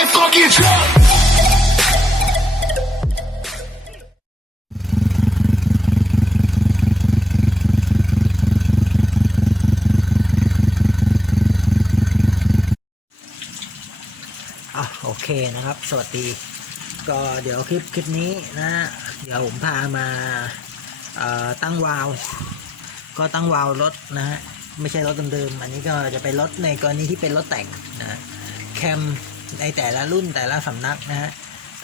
that funky drum. อะโอเคนะครับ สวัสดี ก็เดี๋ยวคลิปคลิปนี้นะ เดี๋ยวผมพามาตั้งวาล์วก็ตั้งวาล์วรถนะฮะ ไม่ใช่รถเดิมๆ อันนี้ก็จะเป็นรถในกรณีที่เป็นรถแต่งนะแคม ในแต่ละรุ่นแต่ละสำนักนะฮะ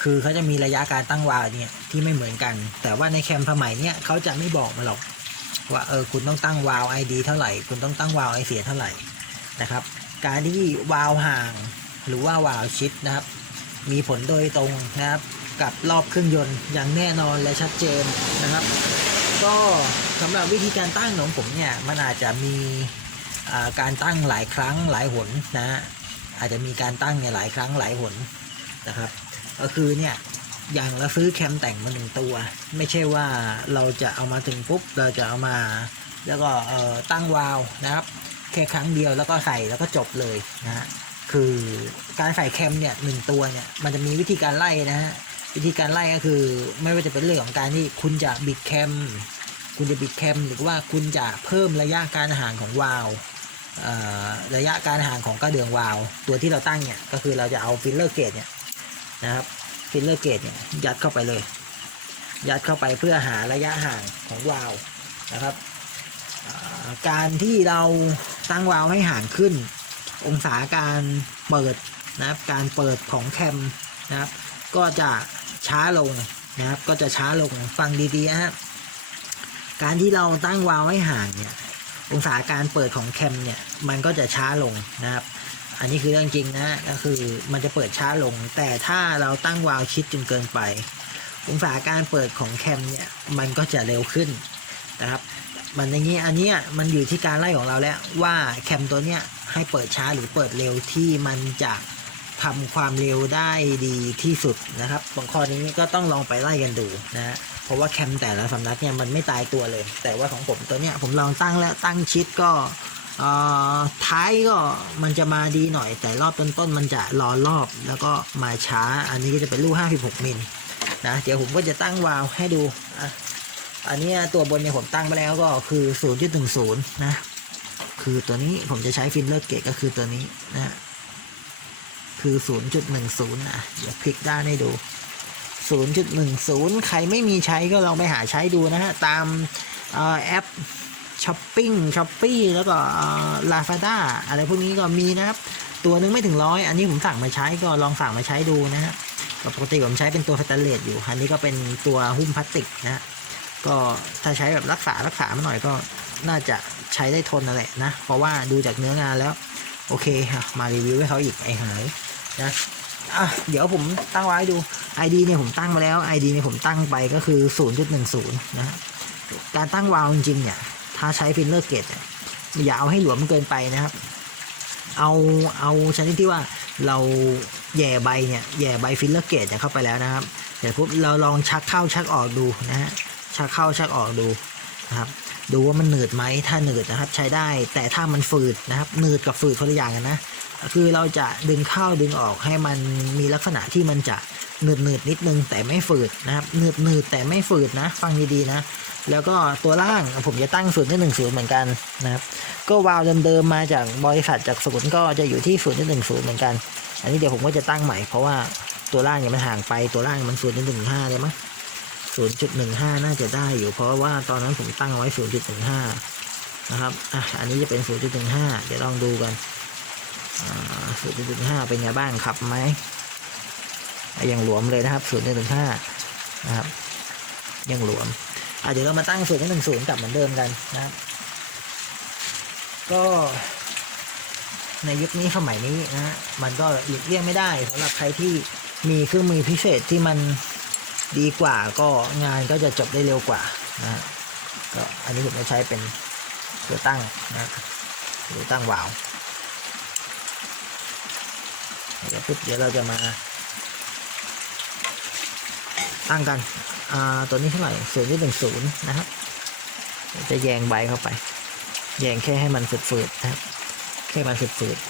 คือเขาจะมีระยะการตั้งวาล์วเนี่ยที่ไม่เหมือนกัน แต่ว่าในแคมสมัยเนี้ยเขาจะไม่บอกมาหรอก ว่าเออคุณต้องตั้งวาล์วไอดีเท่าไหร่ คุณต้องตั้งวาล์วไอเสียเท่าไหร่นะครับ การที่วาล์วห่างหรือว่าวาล์วชิดนะครับ มีผลโดยตรงนะครับ กับรอบเครื่องยนต์อย่างแน่นอนและชัดเจนนะครับ ก็สำหรับวิธีการตั้งของผมเนี่ยมันอาจจะมีการตั้งหลายครั้งหลายหนนะ อาจจะมีการตั้งเนี่ยหลายครั้งหลายหนนะครับ ก็คือเนี่ยอย่างเราซื้อแคมแต่งมาหนึ่งตัว ไม่ใช่ว่าเราจะเอามาถึงปุ๊บเราจะเอามา แล้วก็ตั้งวาล์วนะครับ แค่ครั้งเดียวแล้วก็ใส่แล้วก็จบเลยนะฮะคือการใส่แคมเนี่ยหนึ่งตัวเนี่ยมันจะมีวิธีการไล่นะฮะวิธีการไล่ก็คือไม่ว่าจะเป็นเรื่องของการที่คุณจะบิดแคมคุณจะบิดแคมหรือว่าคุณจะเพิ่มระยะการห่างของวาล์ว ระยะการห่างของกระเดื่องวาล์วตัวที่เราตั้งเนี่ยก็คือเราจะเอาฟิลเลอร์เกจเนี่ยนะครับฟิลเลอร์เกจเนี่ยยัดเข้าไปเลย ยัดเข้าไปเพื่อหาระยะห่างของวาล์วนะครับการที่เราตั้งวาล์วให้ห่างขึ้น องศาการเปิดนะครับการเปิดของแคมนะครับ ก็จะช้าลงนะครับ ก็จะช้าลงฟังดีๆนะครับการที่เราตั้งวาล์วให้ห่างเนี่ย องศาการเปิดของแคมเนี่ยมันก็จะช้าลงนะครับ อันนี้คือเรื่องจริงนะก็คือมันจะเปิดช้าลง แต่ถ้าเราตั้งวาล์วชิดจนเกินไป องศาการเปิดของแคมเนี่ยมันก็จะเร็วขึ้นนะครับ มันอย่างนี้อันเนี้ยมันอยู่ที่การไล่ของเราแล้วว่าแคมตัวเนี้ยให้เปิดช้าหรือเปิดเร็วที่มันจะ ทำความเร็วได้ดีที่สุดนะครับบางข้อนี้ก็ต้องลองไปไล่กันดูนะฮะเพราะว่าแคมแต่ละสำนักเนี่ยมันไม่ตายตัวเลย แต่ว่าของผมตัวเนี้ยผมลองตั้งแล้วตั้งชิดก็ท้ายก็มันจะมาดีหน่อย แต่รอบต้นๆมันจะรอรอบแล้วก็มาช้า อันนี้ก็จะเป็นลูก 56 มิลนะเดี๋ยวผมก็จะตั้งวาล์วให้ดูอันนี้ตัวบนเนี่ยผมตั้งไปแล้วก็คือ 0.10 นะ คือตัวนี้ผมจะใช้ฟิลเลอร์เกตก็คือตัวนี้นะฮะ คือ 0.10นะเดี๋ยวพลิกด้านให้ดู 0.10 ใครไม่มีใช้ก็ลองไปหาใช้ดูนะฮะ ตามอ่อแอปช้อปปิ้งช้อปปี้แล้วก็ลาฟาด้าอะไรพวกนี้ก็มีนะครับ ตัวนึงไม่ถึงร้อยอันนี้ผมสั่งมาใช้ก็ลองสั่งมาใช้ดูนะฮะก็ปกติผมใช้เป็นตัวสแตนเลสอยู่ อันนี้ก็เป็นตัวหุ้มพลาสติกนะฮะก็ถ้าใช้แบบรักษารักษามาหน่อยก็น่าจะใช้ได้ทนนั่นแหละนะ เพราะว่าดูจากเนื้องานแล้ว โอเคค่ะมารีวิวให้เขาอีกไอ้หายนะอะเดี๋ยวผมตั้งไว้ดู ID เนี่ยผมตั้งมาแล้ว ID เนี่ยผมตั้งไปก็คือ 0.10 นะการตั้งวาล์วจริงๆเนี่ยถ้าใช้ฟิลเลอร์เกตอย่าเอาให้หลวมเกินไปนะครับ เอาเอาชนิดที่ว่าเราแย่ใบเนี่ยแย่ใบฟิลเลอร์เกตเข้าไปแล้วนะครับเดี๋ยวปุ๊บเราลองชักเข้าชักออกดูนะฮะชักเข้าชักออกดู นะครับ ดูว่ามันหนืดไหมถ้าหนืดนะครับ ใช้ได้ แต่ถ้ามันฝืดนะครับ หนืดกับฝืดคนละอย่างกันนะ คือเราจะดึงเข้าดึงออกให้มันมีลักษณะที่มันจะหนืดหนืดนิดนึงแต่ไม่ฝืดนะครับหนืดหนืดแต่ไม่ฝืดนะ ฟังดีๆนะ แล้วก็ตัวล่างผมจะตั้งศูนย์ที่หนึ่งศูนย์เหมือนกันนะครับ ก็วาล์วเดิมๆมาจากบริษัทจากศูนย์ก็จะอยู่ที่ศูนย์ที่หนึ่งศูนย์เหมือนกัน อันนี้เดี๋ยวผมก็จะตั้งใหม่เพราะว่าตัวล่างเนี่ยมันห่างไปตัวล่างมันศูนย์ที่หนึ่งห้าเลยมั้ง 0.15 น่าจะได้อยู่ เพราะว่าตอนนั้นผมตั้งไว้ 0.15 นะครับ อะ อันนี้จะเป็น 0.15 เดี๋ยวลองดูกัน 0.15 เป็นไงบ้างขับไหม ยังหลวมเลยนะครับ 0.15 นะครับ ยังหลวม อะ เดี๋ยวเรามาตั้ง 0.10 กลับเหมือนเดิมกันนะครับ ก็ในยุคนี้สมัยนี้นะฮะมันก็หลีกเลี่ยงไม่ได้สำหรับใครที่มีเครื่องมือพิเศษที่มัน ดีกว่าก็งานก็จะจบได้เร็วกว่านะก็อันนี้ผมจะใช้เป็นตัวตั้งนะตัวตั้งวาล์วเดี๋ยวปุ๊บเดี๋ยวเราจะมาตั้งกันอ่าตัวนี้เท่าไหร่ศูนย์ที่หนึ่งศูนย์นะครับจะแยงใบเข้าไป แยงแค่ให้มันฝืดๆนะครับ แค่มันฝืดๆ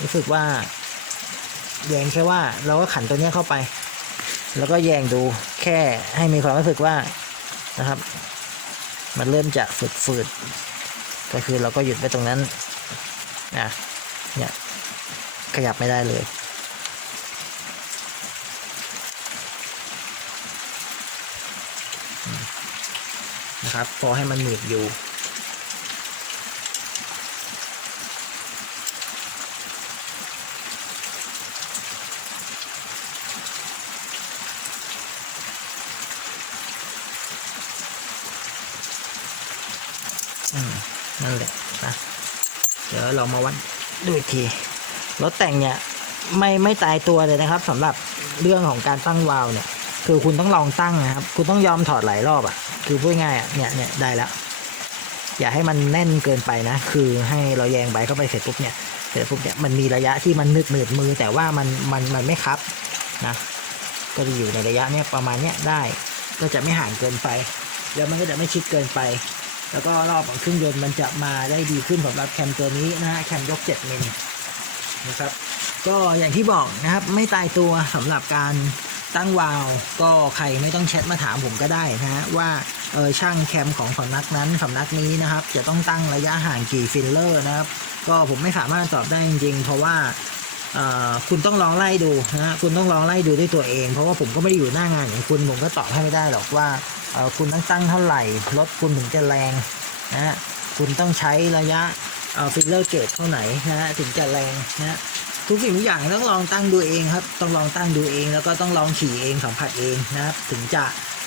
รู้สึกว่า แยงแค่ว่าเราก็ขันตัวนี้เข้าไป แล้วก็แยงดูแค่ให้มีความรู้สึกว่านะครับ มันเริ่มจะฝืดๆก็คือเราก็หยุดไปตรงนั้นนะเนี่ยขยับไม่ได้เลยนะครับพอให้มันหนืดอยู่ นั่นแหละนะเดี๋ยวเรามาวัดดูอีกทีรถแต่งเนี่ยไม่ไม่ตายตัวเลยนะครับสำหรับเรื่องของการตั้งวาล์วเนี่ย คือคุณต้องลองตั้งนะครับ คุณต้องยอมถอดหลายรอบอะ่ะ คือพูดง่ายอะเนี่ยเนี่ยได้แล้วอย่าให้มันแน่นเกินไปนะ คือให้เราแยงใบเข้าไปเสร็จปุ๊บเนี่ยเสร็จปุ๊บเนี่ยมันมีระยะที่มันหนึดหนืดมือ แต่ว่ามันมันมันไม่คับนะก็จะอยู่ในระยะเนี่ยประมาณเนี้ยได้ ก็จะไม่ห่างเกินไป แล้วมันก็จะไม่ชิดเกินไป แล้วก็รอบของเครื่องยนต์มันจะมาได้ดีขึ้นสำหรับแคมตัวนี้นะฮะแคมยก7มิลนะครับ ก็อย่างที่บอกนะครับไม่ตายตัวสำหรับการตั้งวาลก็ใครไม่ต้องแชทมาถามผมก็ได้นะฮะว่าเออช่างแคมของสำนักนั้นสำนักนี้นะครับ จะต้องตั้งระยะห่างกี่ฟิลเลอร์นะครับ ก็ผมไม่สามารถตอบได้จริงๆ เพราะว่า คุณต้องลองไล่ดูนะคุณต้องลองไล่ดูด้วยตัวเอง เพราะว่าผมก็ไม่ได้อยู่หน้างานอย่างคุณผมก็ตอบให้ไม่ได้หรอกว่าคุณต้องตั้งเท่าไหร่รถคุณถึงจะแรงนะคุณต้องใช้ระยะฟิลเลอร์เกจเท่าไหนนะถึงจะแรงนะทุกสิ่งทุกอย่างต้องลองตั้งดูเองครับ ต้องลองตั้งดูเอง แล้วก็ต้องลองขี่เองสัมผัสเองนะครับถึงจะ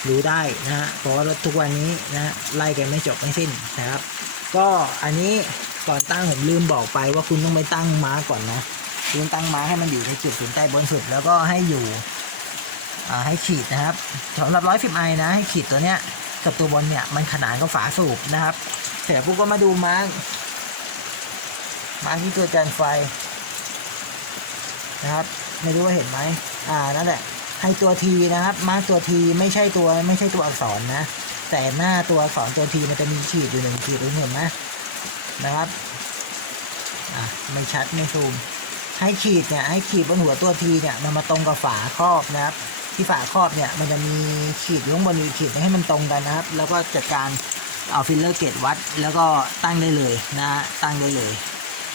รู้ได้นะฮะเพราะว่ารถทุกวันนี้นะฮะไล่กันไม่จบไม่สิ้นนะครับ ก็อันนี้ก่อนตั้งผมลืมบอกไปว่าคุณต้องไปตั้งม้าก่อนนะ คุณตั้งม้าให้มันอยู่ในจุดศูนย์ใต้บนสุด แล้วก็ให้อยู่ให้ขีดนะครับสำหรับร้อยฟิบไอนะให้ขีดตัวเนี้ยกับตัวบนเนี่ยมันขนานกับฝาสูบนะครับ เสร็จปุ๊บก็มาดูม้าม้าที่ตัวจานไฟนะครับ ไม่รู้ว่าเห็นไหมอ่านั่นแหละให้ตัวทีนะครับมาร์กตัวทีไม่ใช่ตัวไม่ใช่ตัวอักษรนะ แต่หน้าตัวอักษรตัวทีมันจะมีขีดอยู่หนึ่งขีดคุณเห็นไหมนะครับอะไม่ชัดไม่ซูม ให้ขีดเนี่ยให้ขีดบนหัวตัวทีเนี่ยมันมาตรงกับฝาครอบนะครับ ที่ฝาครอบเนี่ยมันจะมีขีดอยู่ข้างบนอีขีดให้มันตรงกันนะครับ แล้วก็จัดการเอาฟิลเลอร์เกตวัด แล้วก็ตั้งได้เลยนะฮะตั้งได้เลย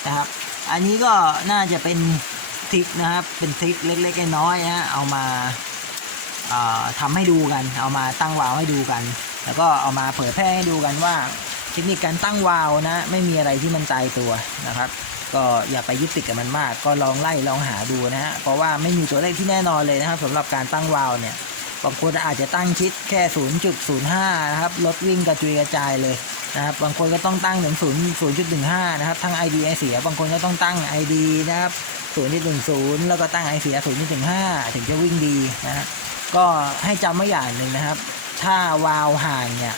นะครับ อันนี้ก็น่าจะเป็นทริคนะครับ เป็นทริคเล็กๆน้อยๆนะฮะเอามาเอ่อทำให้ดูกัน เอามาตั้งวาล์วให้ดูกัน แล้วก็เอามาเผยแพร่ให้ดูกันว่าเทคนิคการตั้งวาล์วนะ ไม่มีอะไรที่มันตายตัวนะครับ ก็อย่าไปยึดติดกับมันมาก ก็ลองไล่ลองหาดูนะฮะเพราะว่าไม่มีตัวเลขที่แน่นอนเลยนะครับสำหรับการตั้งวาล์วเนี่ยบางคนอาจจะตั้งชิดแค่ 0.05 นะครับรถวิ่งกระจุยกระจายเลยนะครับบางคนก็ต้องตั้งถึง0 0.15 นะครับทั้ง ID ไอเสีย บางคนก็ต้องตั้ง ID นะครับ0.10 แล้วก็ตั้งไอเสีย 0.15 ถึงจะวิ่งดีนะก็ให้จำไว้อย่างหนึ่งนะครับ ถ้าวาล์วห่างเนี่ย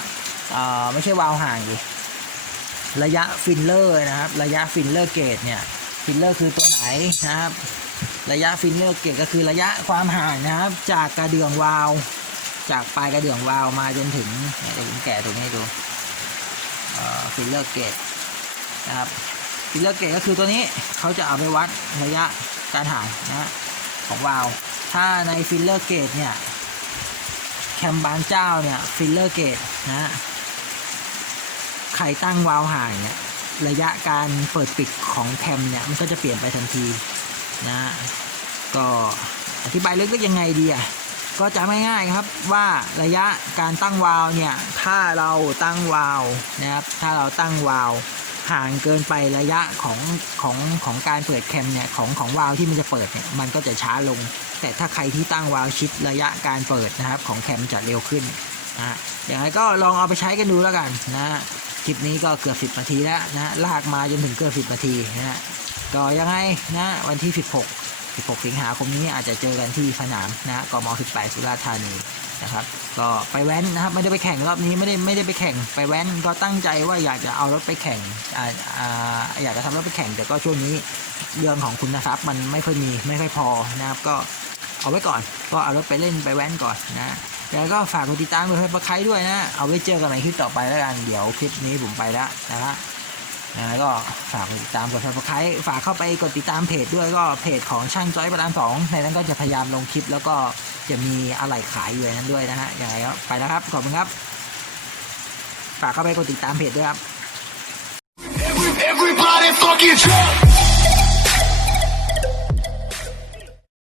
เออไม่ใช่วาล์วห่างดิ ระยะฟิลเลอร์นะครับ ระยะฟิลเลอร์เกตเนี่ยฟิลเลอร์คือตัวไหนนะครับ ระยะฟิลเลอร์เกตก็คือระยะความห่างนะครับ จากกระเดื่องวาลจากปลายกระเดื่องวาลมาจนถึงเนี่ยเดี๋ยวผมแกะตรงนี้ดูฟิลเลอร์เกตนะครับฟิลเลอร์เกตก็คือตัวนี้เขาจะเอาไปวัดระยะการห่างนะของวาลถ้าในฟิลเลอร์เกตเนี่ยแคมบางเจ้าเนี่ยฟิลเลอร์เกตนะฮะ รตั้งวาล์วห่างเนี่ยระยะการเปิดปิดของแคมเนี่ยมันก็จะเปลี่ยนไปทันทีนะก็อธิบายลึกๆยังไงดีอะก็จำง่ายๆครับว่าระยะการตั้งวาล์วเนี่ยถ้าเราตั้งวาล์วนะครับถ้าเราตั้งวาล์วห่างเกินไประยะของของของการเปิดแคมเนี่ยของของวาล์วที่มันจะเปิดเนี่ยมันก็จะช้าลง แต่ถ้าใครที่ตั้งวาล์วชิดระยะการเปิดนะครับของแคมจะเร็วขึ้นนะฮะอย่างไรก็ลองเอาไปใช้กันดูแล้วกันนะ คลิปนี้ก็เกือบ 10นาทีแล้วนะลากมาจนถึงเกือบ10นาทีนะฮะก็ยังไงนะวันที่ 16 16 สิงหาคมนี้อาจจะเจอกันที่สนามนะกม 18 สุราษฎร์ธานีนะครับก็ไปแว้นนะครับไม่ได้ไปแข่งรอบนี้ไม่ได้ไม่ได้ไปแข่งไปแว้นก็ตั้งใจว่าอยากจะเอารถไปแข่งอ่าอ่าอยากจะทำรถไปแข่งแต่ก็ช่วงนี้เรื่องของคุณทรัพย์มันไม่ค่อยมีไม่ค่อยพอนะครับก็เอาไว้ก่อนก็เอารถไปเล่นไปแว้นก่อนนะ แล้วก็ฝากกดติดตามกดซับสไครต์ด้วยนะ เอาไว้เจอกันในคลิปต่อไปแล้วกัน เดี๋ยวคลิปนี้ผมไปแล้วนะฮะยังไงก็ฝากกดติดตามกด subscribe ฝากเข้าไปกดติดตามเพจด้วยก็เพจของช่างจ้อยประดานสองในนั้นก็จะพยายามลงคลิป แล้วก็จะมีอะไรขายอยู่ในนั้นด้วยนะฮะยังไงก็ไปแล้วครับ ขอบคุณครับ ฝากเข้าไปกดติดตามเพจด้วยครับ Everybody fucking jump!